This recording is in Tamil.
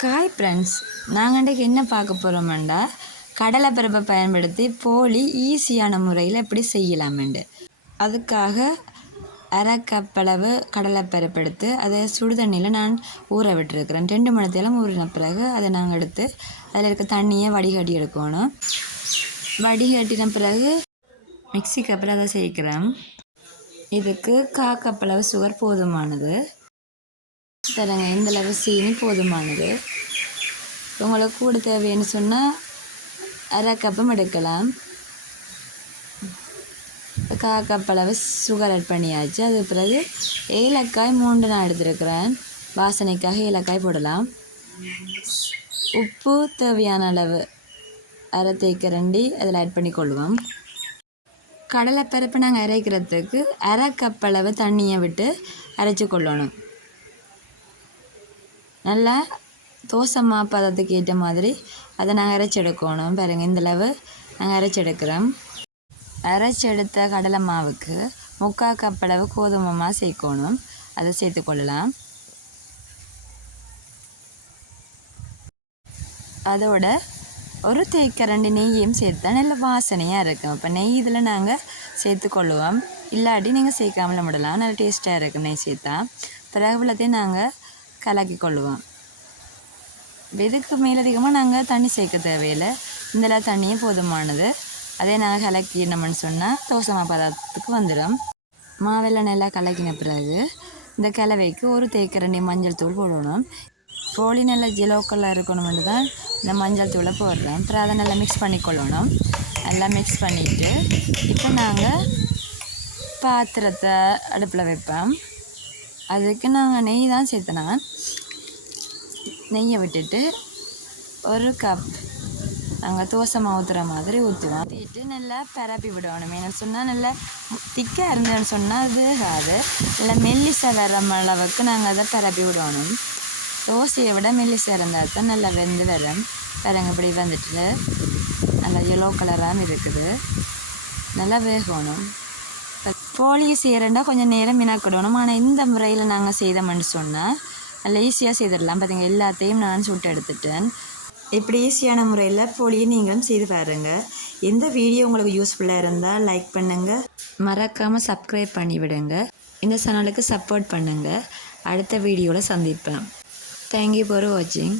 காய் ஃப்ரெண்ட்ஸ் நாங்கள் இன்றைக்கு என்ன பார்க்க போகிறோம்டா கடலைப்பருப்பை பயன்படுத்தி போலி ஈஸியான முறையில் எப்படி செய்யலாமெண்டு. அதுக்காக அரை கப்பளவு கடலைப்பருப்பு எடுத்து அதை சுடுதண்ணியில் நான் ஊற விட்டுருக்கிறேன். ரெண்டு மணி நேரம் ஊறின பிறகு அதை நாங்கள் எடுத்து அதில் இருக்க தண்ணியை வடிகட்டி எடுக்கணும். வடிகட்டின பிறகு மிக்சி கப்பில் அதை சேர்க்குறேன். இதுக்கு கா கப்பளவு சுகர் போதுமானது. தரங்க இந்த அளவு சீனி போதுமானது. உங்களுக்கு கூட தேவைன்னு சொன்னால் அரை கப்பும் எடுக்கலாம். கா கப் அளவு சுகர் ஆட் பண்ணியாச்சு. அது பிறகு ஏலக்காய் மூன்று நான் எடுத்துருக்கிறேன். வாசனைக்காக ஏலக்காய் போடலாம். உப்பு தேவையான அளவு அரை தேக்கரண்டி அதில் ஆட் பண்ணி கொள்வோம் கடலைப்பருப்பு நாங்கள் அரைக்கிறதுக்கு அரை கப் அளவு தண்ணியை விட்டு அரைச்சி கொள்ளணும். நல்லா தோசை மா பதத்துக்கு ஏற்ற மாதிரி அதை நாங்கள் அரைச்சி எடுக்கணும் பாருங்க இந்தளவு நாங்கள் அரைச்சி எடுக்கிறோம் அரைச்சி எடுத்த கடலை மாவுக்கு முக்கால் கப் அளவு கோதுமை மாவு சேர்க்கணும். அதை சேர்த்துக்கொள்ளலாம் அதோட ஒரு தேக்கரண்டி நெய்யும் சேர்த்தா நல்ல வாசனையாக இருக்கும். இப்போ நெய் இதில் நாங்கள் சேர்த்துக்கொள்ளுவோம் இல்லாட்டி நீங்கள் சேர்க்காமல விடலாம். நல்ல டேஸ்ட்டாக இருக்கும் நெய் சேர்த்தா. பிறகு உள்ளத்தையும் நாங்கள் கலக்கி கொள்ளுவோம் இதுக்கு மேலதிகமாக நாங்கள் தண்ணி சேர்க்க தேவையில்லை. இந்த தண்ணியும் போதுமானது. அதே நாங்கள் கலக்கினோம்னு சொன்னால் தோசை மா பதத்துக்கு வந்துடும் மாவெல்லாம் நல்லா கலக்கின பிறகு இந்த கலவைக்கு ஒரு தேக்கரண்டி மஞ்சள் தூள் போடணும். கோழி நல்லா ஜெலோ கலர் இருக்கணும்னு தான் இந்த மஞ்சள் தூளை போடுறோம். அப்புறம் அதை நல்லா மிக்ஸ் பண்ணிக்கொள்ளணும். நல்லா மிக்ஸ் பண்ணிவிட்டு இப்போ நாங்கள் பாத்திரத்தை அடுப்பில் வைப்பேன் அதுக்கு நாங்கள் நெய் தான் சேர்த்தனா நெய்யை விட்டுட்டு ஒரு கப் நாங்கள் தோசை மாவு ஊற்றுற மாதிரி ஊற்றுவோம் ஊற்றிட்டு நல்லா பரப்பி விடணும். என்ன சொன்னால் நல்லா திக்காக இருந்தேன்னு சொன்னால் அது வேகாது நல்லா மெல்லிசை வர அளவுக்கு நாங்கள் அதை பரப்பி விடணும். தோசையை விட மெல்லிசை இருந்தால் தான் நல்லா வெந்து வரும். பாருங்க இப்படி வந்துட்டு நல்லா எல்லோ கலராகவும் இருக்குது. நல்லா வேகணும். இப்போ போலி செய்கிறேன்னா கொஞ்சம் நேரம் மினாக்கிடணும். ஆனால் இந்த முறையில் நாங்கள் செய்தோம்னு சொன்னால் நல்லா ஈஸியாக செய்திடலாம். பார்த்திங்க எல்லாத்தையும் நான் சுட்டு எடுத்துட்டேன். இப்படி ஈஸியான முறையில் போலியை நீங்களும் செய்து பாருங்கள் எந்த வீடியோ உங்களுக்கு யூஸ்ஃபுல்லாக இருந்தால் லைக் பண்ணுங்கள் மறக்காமல் சப்ஸ்கிரைப் பண்ணிவிடுங்க. இந்த சேனலுக்கு சப்போர்ட் பண்ணுங்கள் அடுத்த வீடியோவில் சந்திப்பேன். தேங்க்யூ ஃபார் வாட்சிங்